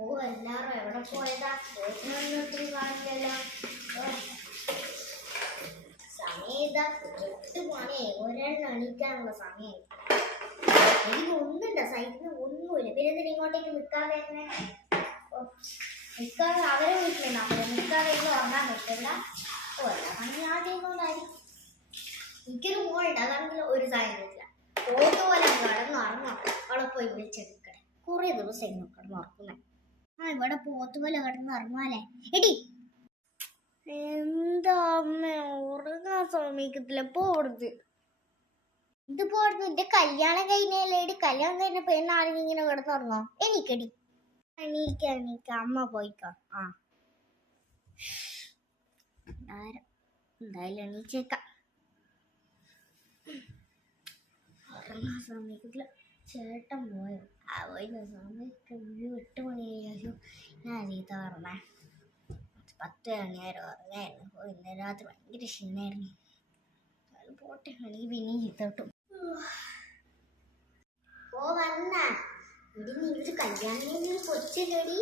എല്ലാരും എവിടെ പോയതാ? ഒത്തിരി കാണില്ലല്ലോ. സമയം ഇതാ 8 മണി, ഒരെണ്ണം എണീക്കാനുള്ള സമയം. എനിക്ക് ഒന്നുമില്ല, സൈറ്റിന് ഒന്നുമില്ല. പിന്നെ എന്തിനാ ഇങ്ങോട്ടേക്ക് നിൽക്കാൻ വരുന്നേ? നിൽക്കാതെ അവരെ വീട്ടിലുണ്ടാവില്ല, നിൽക്കാതെ ഇന്ന് ഉറങ്ങാൻ പറ്റില്ല. എല്ലാ പണി ഞാൻ ചെയ്യുന്നോണ്ടായിരിക്കും. എനിക്കൊരു മോളുണ്ട്, അതാണെങ്കിൽ ഒരു സാഹചര്യമില്ല. പോലെ കിടന്നുറങ്ങണം. അവിടെ പോയി വിളിച്ചെടുക്കട്ടെ. കുറെ ദിവസം കിടന്നുറങ്ങുന്നേ. ഇവിടെ പോത്തുപോലെ കിടന്നുറങ്ങാലേ. എടി എന്താ അമ്മ ഉറങ്ങാൻ ശ്രമിക്കത്തില്ല. പോടുത് ഇത് പോടുന്നു. എന്റെ കല്യാണം കഴിഞ്ഞല്ലേടി. കല്യാണം കഴിഞ്ഞപ്പോ എന്നാണെങ്കിൽ ഇങ്ങനെ കിടന്നുറങ്ങോ? എണീക്കടി, എണീക്ക അമ്മ പോയിക്കോ. എന്തായാലും എണീച്ചേക്കാം. ഉറങ്ങാൻ ശ്രമിക്കത്തില്ല. ചേട്ടൻ പോയോ? സമയത്ത് 8 മണി കഴിഞ്ഞാലും ഞാൻ ചീത്ത പറഞ്ഞേ. 10 മണിയായിരം ഉറങ്ങായിരുന്നു. ഇന്നലെ രാത്രി ഭയങ്കര ക്ഷീണായിരുന്നു. അത് പോട്ടെ, എനിക്ക് പിന്നെ ചീത്ത കിട്ടും. നീ കല്യാണം കഴിഞ്ഞൊരു കൊച്ചില്ലടി.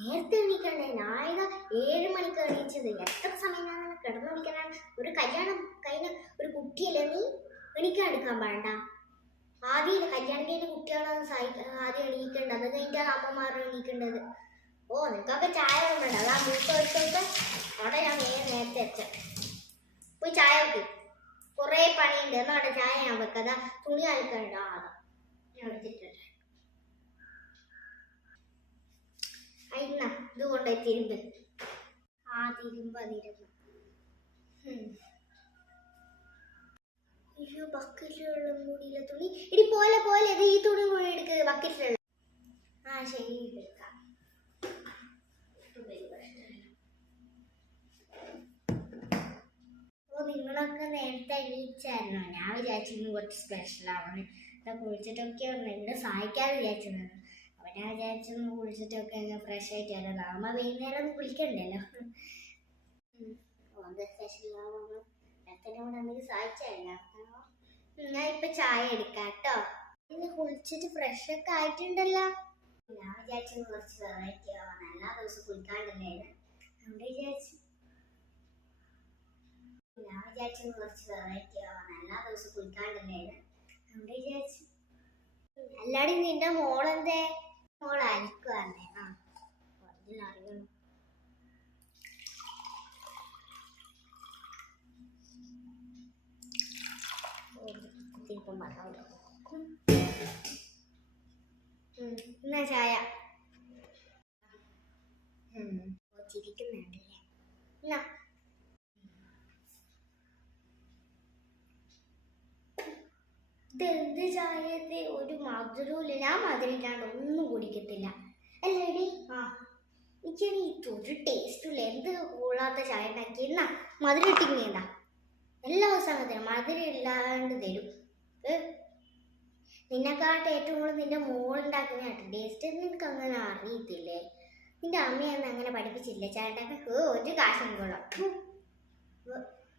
നേരത്തെ എണീക്കണ്ടേ? ഞാനിതാ 7 മണിക്ക് എണീച്ചത്. എത്ര സമയം ഞാൻ കിടന്നു വിളിക്കാനാണ്? ഒരു കല്യാണം കഴിഞ്ഞ ഒരു കുട്ടിയല്ലേ നീ? എണീക്കാൻ പാടണ്ട. ആദ്യം കല്യാണം കഴിഞ്ഞ കുട്ടികളാണ് ആദ്യം എണീക്കേണ്ടത്. അത് കഴിഞ്ഞാൽ അമ്മമാരും എണീക്കേണ്ടത്. നിനക്കൊക്കെ ചായ വേണ്ട. അതാ മൂത്ത വെച്ചോട്ട് അവിടെ ഞാൻ നേരത്തെ വെച്ച പോയി ചായ വെക്കും. കുറെ പണിയുണ്ട്. എന്നാടെ ചായ ഞാൻ വെക്കതാ. തുണി അലക്കണ്ട. അതാ ഞാൻ എടുത്തിട്ടുണ്ട്. ഇത് കൊണ്ടേ തിരുമ്പ്. തിരുമ്പ. അയ്യോ, ബക്കറ്റിലുള്ള മൂടിയില്ല തുണി. ഇടി പോലെ ഈ തുണി കൂടി എടുക്ക്. ബക്കറ്റിലുള്ള. ശരി, എടുക്കാം. നിങ്ങളൊക്കെ നേരത്തെ എണീച്ചായിരുന്നോ? ഞാൻ വിചാരിച്ചിരുന്നു കുറച്ച് സ്പെഷ്യലാണ്. കുളിച്ചിട്ടൊക്കെ ഇവിടെ സഹായിക്കാതെ വിചാരിച്ചിരുന്നത്. അപ്പൊ ഞാൻ വിചാരിച്ചൊന്ന് കുളിച്ചിട്ടൊക്കെ ഫ്രഷ് ആയിട്ട് വരാം. അമ്മ വൈകുന്നേരം ഒന്നും കുളിക്കണ്ടല്ലോ. സ്പെഷ്യലാവുമ്പോ എന്തെങ്കിലും സഹായിച്ചായിരുന്നു. ഞാൻ ഇപ്പൊ ചായ എടുക്കാം കേട്ടോ. കുളിച്ചിട്ട് ഫ്രഷ് ഒക്കെ ആയിട്ടുണ്ടല്ലോ. ഞാൻ വിചാരിച്ചു കുറച്ച് വെറൈറ്റി ആവാൻ. എല്ലാ ദിവസവും കുളിക്കാണ്ടല്ലേ. അവിടെ വിചാരിച്ചു കുറച്ച് വെറൈറ്റി ആവാൻ. എല്ലാ ദിവസവും കുളിക്കാണ്ടല്ലേ. അവിടെ വിചാരിച്ചു. അല്ലാടി നിന്റെ മോളെന്തേ? മോൾ അരിക്കുവല്ലേ? അതിലറിയണം. എന്നാ ചായ. ചിരിക്കുന്നുണ്ടല്ലേ. എന്നാ ഇതെന്ത് ചായത്തെ? ഒരു മധുരവും ഇല്ല. ഞാൻ മധുരമില്ലാണ്ട് ഒന്നും കുടിക്കത്തില്ല. അല്ലേടി? എനിക്കാണെങ്കിൽ ഒരു ടേസ്റ്റും ഇല്ല. എന്ത് കൊള്ളാത്ത ചായ ഉണ്ടാക്കി. എന്നാ മധുരം ഇട്ടിങ്ങേണ്ട. എല്ലാ ദിവസവും തരും. മധുരം ഇല്ലാണ്ട് തരും. നിന്നെക്കാട്ട് ഏറ്റവും കൂടുതൽ നിന്റെ മോളുണ്ടാക്കുന്നതായിട്ട് ടേസ്റ്റ്. നിനക്ക് അങ്ങനെ അറിയത്തില്ലേ? നിന്റെ അമ്മയൊന്നും അങ്ങനെ പഠിപ്പിച്ചില്ല ചായ ഉണ്ടാക്കാൻ. ഒരു കാശും കൊള്ളാം.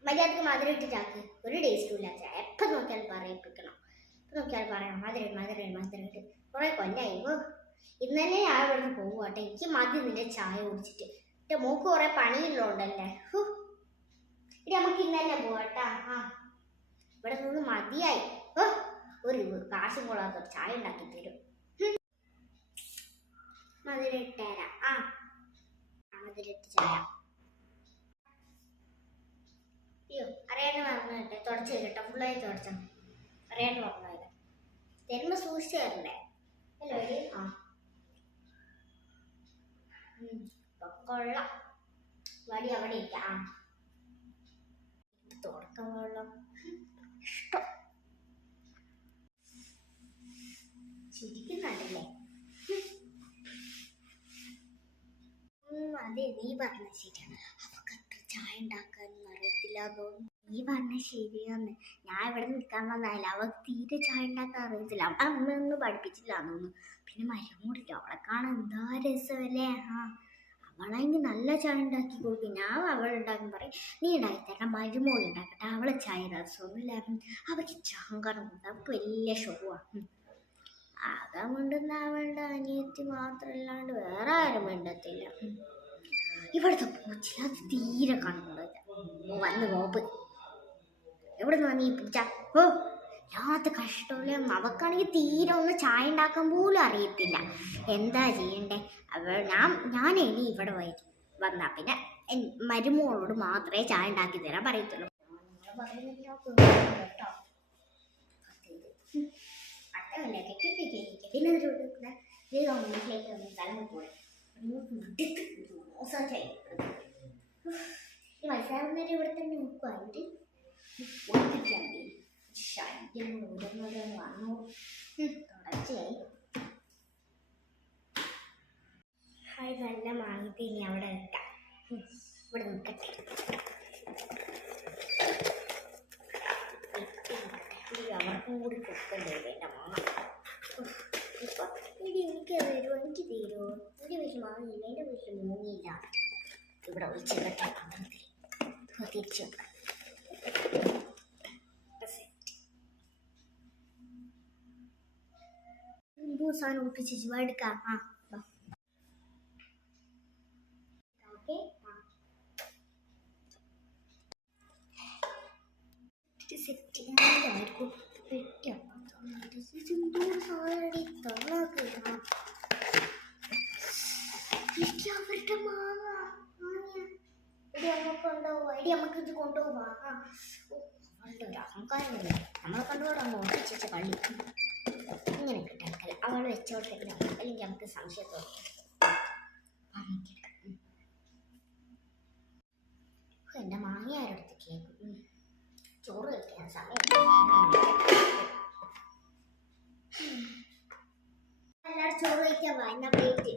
മര്യാദക്ക് മധുരം ഇട്ടിട്ടാക്ക്. ഒരു ടേസ്റ്റും ഇല്ല ചായ. എപ്പം നോക്കിയാൽ പറയിപ്പിക്കണം. പറയണം മധുരം ഇട്ട്. കുറെ കൊല്ലായി. ഇന്നലെ ഞാൻ ഇവിടുന്ന് പോവാട്ടെ. എനിക്ക് മതി നിന്റെ ചായ കുടിച്ചിട്ട്. എന്റെ മൂക്ക് കുറെ പണിയുള്ളതുകൊണ്ടല്ലേ. ഇനി നമുക്ക് ഇന്നലെ പോവാട്ടാ. ഇവിടെ നിന്ന് മതിയായി. ഒരു കാശും കൊള്ളാത്ത ചായ ഉണ്ടാക്കി തരും. മധുരം ഇട്ടുതരാം. മധുരട്ട് ചായ. അയ്യോ, അറിയാണ്ട് പറഞ്ഞിട്ടെ. തുടച്ചു കേട്ടോ. ഫുള്ളായി തുടച്ച. അറിയാണ്ട് പറഞ്ഞത് തരുമ്പോ സൂക്ഷിച്ചു തരണ്ടേ? അല്ലേ? കൊള്ളാം. വടി അവിടെ ഇരിക്കാം. തുടക്കം വെള്ളം ഇഷ്ടം. ചിരിക്കുന്നുണ്ടല്ലേ? അതെ, നീ പറഞ്ഞ ശരിയാണ്. അവർക്ക് അത്ര ചായ ഉണ്ടാക്കാനൊന്നും അറിയത്തില്ല തോന്നുന്നു. നീ പറഞ്ഞ ശരിയാന്ന്. ഞാൻ ഇവിടെ നിൽക്കാൻ വന്നാലും അവൾക്ക് തീരെ ചായ ഉണ്ടാക്കാൻ അറിയത്തില്ല. അവളെ അമ്മയൊന്നും പഠിപ്പിച്ചില്ല തോന്നുന്നു. പിന്നെ മരം കൂടില്ല. അവളെ കാണാൻ എന്താ രസമല്ലേ. അവളെങ്കിൽ നല്ല ചായ ഉണ്ടാക്കി കൊടുക്കും. ഞാൻ അവളുണ്ടാക്കും പറയും നീ ഉണ്ടാക്കി തരണം. മരുമോൾ ഉണ്ടാക്കട്ടെ. അവളെ ചായ രസമൊന്നുമില്ല. അവൾക്ക് ചാങ്കറുണ്ട്. അവൾക്ക് വലിയ ഷോ ആണ്. അതുകൊണ്ടൊന്നും അവളുടെ അനിയത്തി മാത്രമല്ലാണ്ട് വേറെ ആരും വേണ്ടത്തില്ല. ഇവിടുത്തെ പൂച്ച അത് തീരെ കാണുന്നില്ല. വന്ന് നോപ്പ് എവിടെ നിന്ന് നീ പൂച്ച? ഓ യാത്ര കഷ്ടമില്ല. അവക്കാണെങ്കിൽ തീരെ ഒന്ന് ചായ ഉണ്ടാക്കാൻ പോലും അറിയത്തില്ല. എന്താ ചെയ്യണ്ടേ? ഞാൻ ഇനി ഇവിടെ വന്നാ പിന്നെ മരുമോളോട് മാത്രമേ ചായ ഉണ്ടാക്കി തരാൻ പറയത്തുള്ളൂ. മത്സരം ഇവിടെ തന്നെ നോക്കുവായിട്ട് വന്നു തുടർച്ചയായി. നല്ല മാങ്ങിട്ട് ഇനി അവിടെ വെക്കാം. ഇവിടെ നിൽക്കട്ടെ. അവർക്കും കൂടി കൊടുക്കണ്ടേ എൻ്റെ മാങ്ങ. ഇപ്പം ഇടി എനിക്ക് തരുമോ? എനിക്ക് തീരുമോ? എൻ്റെ വീട്ടിൽ മാങ്ങിയില്ല, എൻ്റെ വീട്ടിൽ മൂങ്ങിയില്ല. ഇവിടെ ഒഴിച്ചിട്ടെ തിരിച്ചു വെക്കാം. സാധനം ഒപ്പിച്ചു എടുക്കാം. ഓക്കെ സെറ്റ് ആയിരിക്കും. അവരുടെ മാങ്ങ കൊണ്ടുപോവാ. ഇടി നമുക്ക് ഇത് കൊണ്ടുപോവാ. അവളുടെ ഒരു അഹങ്കാരമില്ല. നമ്മളെ കണ്ടുപോടാ ഒട്ടിച്ച പള്ളി ഇങ്ങനെ കിട്ടാൻ അവൾ വെച്ചോട്ടെ. അല്ലെങ്കിൽ നമുക്ക് സംശയത്തോടെ എൻ്റെ മാങ്ങ ആരെടുത്ത് കേൾക്കും. ചോറ് കഴിക്കാൻ സമയം. എല്ലാവരും ചോറ് കഴിക്കാൻ വാ. എന്നാ പ്ലേറ്റ്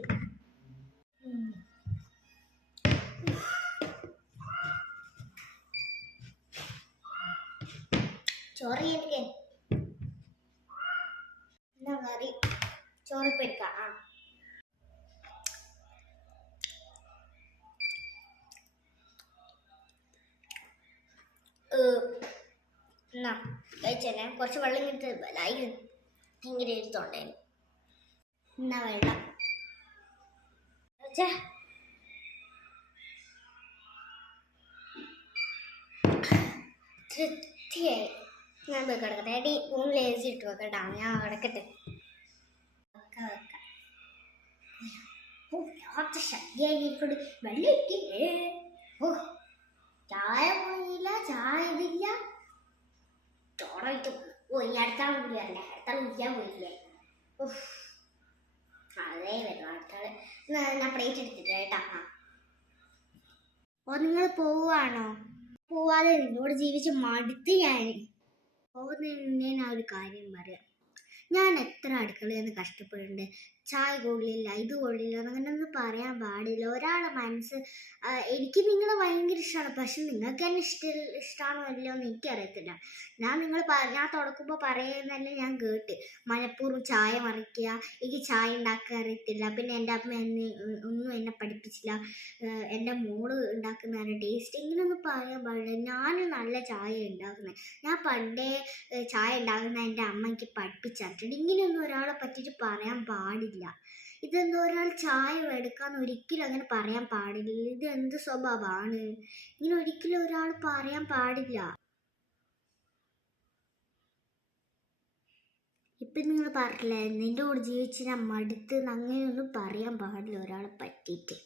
ചോറ് എനിക്ക് എന്നാ കറി ചോറിപ്പ് എടുക്കാം. എന്നാ കഴിച്ചല്ലേ. കുറച്ച് വെള്ളം കിട്ടും. ഭയങ്കര എഴുത്തോണ്ടേന്. എന്നാ വെള്ളം തൃപ്തിയായി. ഞാൻ പോയി കിടക്കട്ടെ. എടി റൂമിൽ എഴുതി ഇട്ട് വെക്കട്ടാ. ഞാൻ കിടക്കട്ടെ. ശക്തിയായിക്കൊണ്ട് വെള്ളം ഇട്ടില്ലേ. ഓ ചായ പോയില്ല, ചായ ഇതില്ല. ചോറായിട്ട് ഇനി അടുത്താൾ കൂടി വരണ്ടേ? അടുത്താൾ കുടിക്കാൻ പോയില്ലേ? അതേ വരും അടുത്താള്. ഞാൻ പ്ലേറ്റ് എടുത്തിട്ട് കേട്ടാ. ഓ നിങ്ങൾ പോവാണോ? പോവാതെ നിന്നോട് ജീവിച്ച് മടുത്ത് ഞാൻ. പോകുന്നതിന് ഞാൻ ഒരു കാര്യം പറയാം. ഞാൻ എത്ര അടുക്കളയിൽ നിന്ന് കഷ്ടപ്പെടുന്നുണ്ട്. ചായ കൊള്ളില്ല, ഇത് കൊള്ളില്ല എന്നൊന്നും പറയാൻ പാടില്ല. ഒരാളെ മനസ്സ് എനിക്ക് നിങ്ങളെ ഭയങ്കര ഇഷ്ടമാണ്. പക്ഷെ നിങ്ങൾക്ക് എന്നെ ഇഷ്ടമാണോ അല്ലയോ എന്ന് എനിക്കറിയത്തില്ല. ഞാൻ തുടക്കുമ്പോൾ പറയുന്നതന്നെ ഞാൻ കേട്ട്. മനഃപൂർവ്വം ചായ മറിക്കുക, എനിക്ക് ചായ ഉണ്ടാക്കാൻ അറിയത്തില്ല. പിന്നെ എൻ്റെ അമ്മ ഒന്നും എന്നെ പഠിപ്പിച്ചില്ല. എൻ്റെ മോള് ഉണ്ടാക്കുന്ന ടേസ്റ്റ് ഇങ്ങനെയൊന്നും പറയാൻ പാടില്ല. ഞാൻ നല്ല ചായ ഉണ്ടാക്കുന്നത്. ഞാൻ പണ്ടേ ചായ ഉണ്ടാക്കുന്ന എൻ്റെ അമ്മയ്ക്ക് പഠിപ്പിച്ചിട്ടുണ്ട്. ഇങ്ങനെയൊന്നും ഒരാളെ പറ്റിയിട്ട് പറയാൻ പാടില്ല. ഇതെന്തോ ഒരാൾ ചായ എടുക്കാന്ന് ഒരിക്കലും അങ്ങനെ പറയാൻ പാടില്ല. ഇത് എന്ത് സ്വഭാവമാണ്? ഇങ്ങനെ ഒരിക്കലും ഒരാൾ പറയാൻ പാടില്ല. ഇപ്പം നിങ്ങൾ പറഞ്ഞില്ലേ നിൻ്റെ കൂടെ ജീവിച്ച് ഞാൻ മടുത്ത് അങ്ങനെയൊന്നും പറയാൻ പാടില്ല ഒരാളെ പറ്റിയിട്ട്.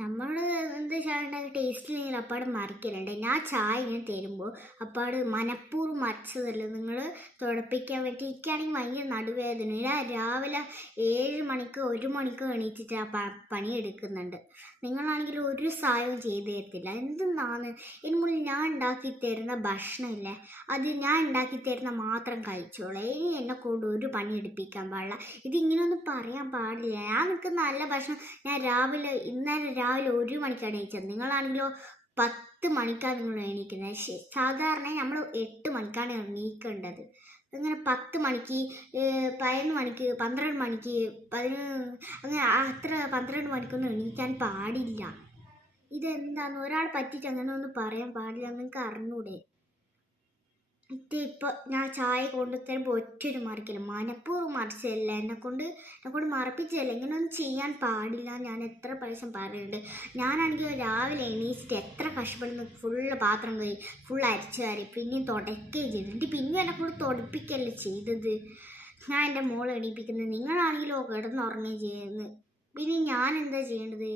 നമ്മൾ എന്ത് ചായ ടേസ്റ്റില്ലെങ്കിൽ അപ്പാട് മറിക്കലുണ്ട്. ഞാൻ ചായ ഇങ്ങനെ തരുമ്പോൾ അപ്പാട് മനഃപൂർവ്വം മറിച്ചതല്ല. നിങ്ങൾ തുടപ്പിക്കാൻ വേണ്ടി എനിക്കാണെങ്കിൽ ഭയങ്കര നടുവേദന. ഞാൻ രാവിലെ 7 മണിക്ക് 1 മണിക്ക് എണീറ്റിട്ട് ആ പണിയെടുക്കുന്നുണ്ട്. നിങ്ങളാണെങ്കിൽ ഒരു സഹായവും ചെയ്തു തരത്തില്ല. എന്തെന്നാണ് ഇതിന് മുന്നിൽ ഞാൻ ഉണ്ടാക്കി തരുന്ന ഭക്ഷണമില്ലേ, അത് ഞാൻ ഉണ്ടാക്കി തരുന്ന മാത്രം കഴിച്ചോളൂ. ഇനി എന്നെ കൊണ്ട് ഒരു പണി എടുപ്പിക്കാൻ പാടില്ല. ഇതിങ്ങനെയൊന്നും പറയാൻ പാടില്ല. ഞാൻ നിൽക്കുന്ന നല്ല ഭക്ഷണം ഞാൻ ഇന്നലെ രാവിലെ 1 മണിക്കാണ് എണീച്ചത്. നിങ്ങളാണെങ്കിലോ 10 മണിക്കാണ് നിങ്ങൾ എണീക്കുന്നത്. സാധാരണ നമ്മൾ 8 മണിക്കാണ് എണീക്കേണ്ടത്. അങ്ങനെ 10 മണിക്ക് 11 മണിക്ക് 12 മണിക്ക് 11 അങ്ങനെ അത്ര 12 മണിക്കൊന്നും എണീക്കാൻ പാടില്ല. ഇതെന്താന്ന് ഒരാൾ പറ്റിയിട്ട് അങ്ങനെ ഒന്നും പറയാൻ പാടില്ല. നിങ്ങൾക്ക് അറിഞ്ഞൂടെ? ഇത് ഇപ്പോൾ ഞാൻ ചായ കൊണ്ടുത്തരുമ്പോൾ ഒറ്റൊരു മറിക്കില്ല, മനഃപൂർവ്വം മറിച്ചതല്ല, എന്നെക്കൊണ്ട് മറപ്പിച്ചതല്ല. ഇങ്ങനെയൊന്നും ചെയ്യാൻ പാടില്ല. ഞാൻ എത്ര പ്രാവശ്യം പറയുന്നുണ്ട്. ഞാനാണെങ്കിൽ രാവിലെ എണീച്ചിട്ട് എത്ര കഷ്ടപ്പെടുന്നു, ഫുള്ള് പാത്രം കഴുകി ഫുൾ അരിച്ചു കയറി പിന്നെയും തുടക്കുകയും ചെയ്തു. എന്നിട്ട് പിന്നെയും എന്നെക്കൊണ്ട് തുടപ്പിക്കല്ലേ ചെയ്തത്. ഞാൻ എൻ്റെ മോളെ എണീപ്പിക്കുന്നത്, നിങ്ങളാണെങ്കിലോ കിടന്നുറങ്ങുകയും ചെയ്യുന്നത്. പിന്നെ ഞാൻ എന്താ ചെയ്യേണ്ടത്?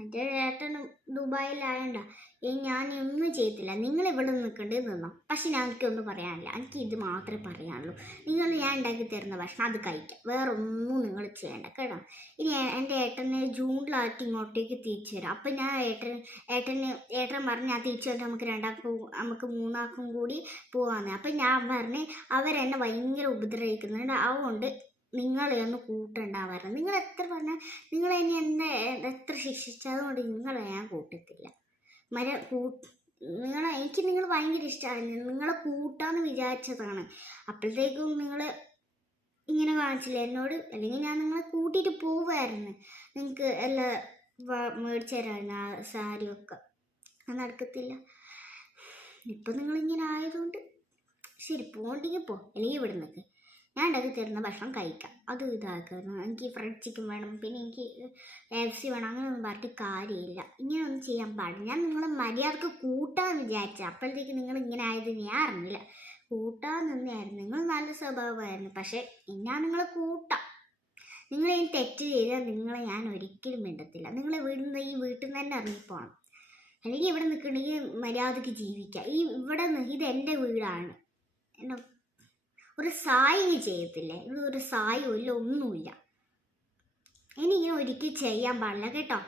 എൻ്റെ ഏട്ടൻ ദുബായിലായണ്ട ഞാൻ ഒന്നും ചെയ്യത്തില്ല. നിങ്ങൾ ഇവിടെ നിൽക്കേണ്ടത് നിന്നോ. പക്ഷെ ഞാൻ എനിക്കൊന്നും പറയാനില്ല, എനിക്ക് ഇത് മാത്രമേ പറയാനുള്ളൂ. ഞാൻ ഉണ്ടാക്കി തരുന്ന ഭക്ഷണം അത് കഴിക്കാം, വേറെ ഒന്നും നിങ്ങൾ ചെയ്യേണ്ട കേട്ടോ. ഇനി എൻ്റെ ഏട്ടനെ ജൂണിലായിട്ട് ഇങ്ങോട്ടേക്ക് തിരിച്ചു തരാം. അപ്പം ഞാൻ ഏട്ടൻ പറഞ്ഞ് ഞാൻ തിരിച്ചു വന്നിട്ട് നമുക്ക് മൂന്നാൾക്കും കൂടി പോവാന്ന്. അപ്പം ഞാൻ പറഞ്ഞ് അവരെന്നെ ഭയങ്കര ഉപദ്രവിക്കുന്നുണ്ട്, അതുകൊണ്ട് നിങ്ങളെ ഒന്ന് കൂട്ടുണ്ടാവാറ്. നിങ്ങൾ എത്ര പറഞ്ഞാൽ നിങ്ങൾ ഇനി എത്ര ശിക്ഷിച്ചതുകൊണ്ട് നിങ്ങളെ ഞാൻ കൂട്ടത്തില്ല. നിങ്ങൾ ഭയങ്കര ഇഷ്ടമാണ്, നിങ്ങളെ കൂട്ടാന്ന് വിചാരിച്ചതാണ്. അപ്പോഴത്തേക്കും നിങ്ങൾ ഇങ്ങനെ കാണിച്ചില്ല എന്നോട്. അല്ലെങ്കിൽ ഞാൻ നിങ്ങളെ കൂട്ടിയിട്ട് പോവായിരുന്നു, നിങ്ങൾക്ക് എല്ലാം മേടിച്ചു തരാമായിരുന്നു, ആ സാരിയൊക്കെ. അത് നടക്കത്തില്ല. ഇപ്പം നിങ്ങളിങ്ങനെ ആയതുകൊണ്ട് ശരി, പോകണ്ടെങ്കിൽ പോ, അല്ലെങ്കിൽ ഇവിടെ നിൽക്ക്. ഞാൻ ഉണ്ടാക്കി തരുന്ന ഭക്ഷണം കഴിക്കാം, അത് ഇതാക്കുന്നു. എനിക്ക് ഫ്രൈഡ് ചിക്കൻ വേണം, പിന്നെ എനിക്ക് KFC വേണം, അങ്ങനെയൊന്നും പറഞ്ഞിട്ട് കാര്യമില്ല. ഇങ്ങനെയൊന്നും ചെയ്യാൻ പാടില്ല. ഞാൻ നിങ്ങളെ മര്യാദക്ക് കൂട്ടാമെന്ന് വിചാരിച്ച, അപ്പോഴത്തേക്ക് നിങ്ങൾ ഇങ്ങനെ ആയത് ഞാൻ അറിഞ്ഞില്ല. കൂട്ടാൻ നിന്നായിരുന്നു, നിങ്ങൾ നല്ല സ്വഭാവമായിരുന്നു. പക്ഷേ ഞാൻ നിങ്ങളെ കൂട്ടാം. നിങ്ങൾ ഈ തെറ്റ് ചെയ്താൽ നിങ്ങളെ ഞാൻ ഒരിക്കലും മിണ്ടത്തില്ല. നിങ്ങൾ ഈ വീട്ടിൽ നിന്ന് തന്നെ ഇറങ്ങിപ്പോകണം, അല്ലെങ്കിൽ ഇവിടെ നിൽക്കണമെങ്കിൽ മര്യാദക്ക് ജീവിക്കാം. ഇത് എൻ്റെ വീടാണ്. എന്നെ ഒരു സായി ചെയ്യത്തില്ലേ, ഇവിടെ ഒരു സായും ഇല്ല, ഒന്നുമില്ല. ഇനി ഇങ്ങനെ ഒരിക്കലും ചെയ്യാൻ പാടില്ല കേട്ടോ.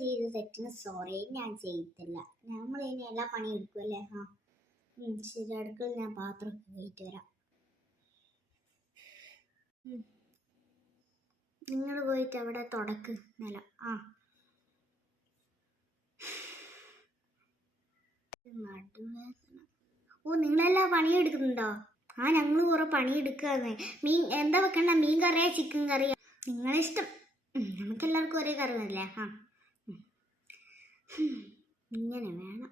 ചെയ്ത തെറ്റിന് സോറി, ഞാൻ ചെയ്യത്തില്ല. നമ്മൾ ഇനി എല്ലാ പണിയും എടുക്കുമല്ലേ. ശരി, അടുക്കളയിൽ ഞാൻ പാത്രമൊക്കെ കയറ്റി വരാം. നിങ്ങൾ പോയിട്ട് അവിടെ തുടക്ക് നിലം. നടുവേദന. നിങ്ങളെല്ലാം പണിയെടുക്കുന്നുണ്ടോ? ഞങ്ങൾ കുറെ പണിയെടുക്കാന്ന്. എന്താ വെക്കണ്ട? മീൻ കറിയാ ചിക്കൻ കറിയാ? നിങ്ങളിഷ്ടം. നമുക്കെല്ലാവർക്കും ഒരേ കറി തന്നില്ലേ? ഇങ്ങനെ വേണം.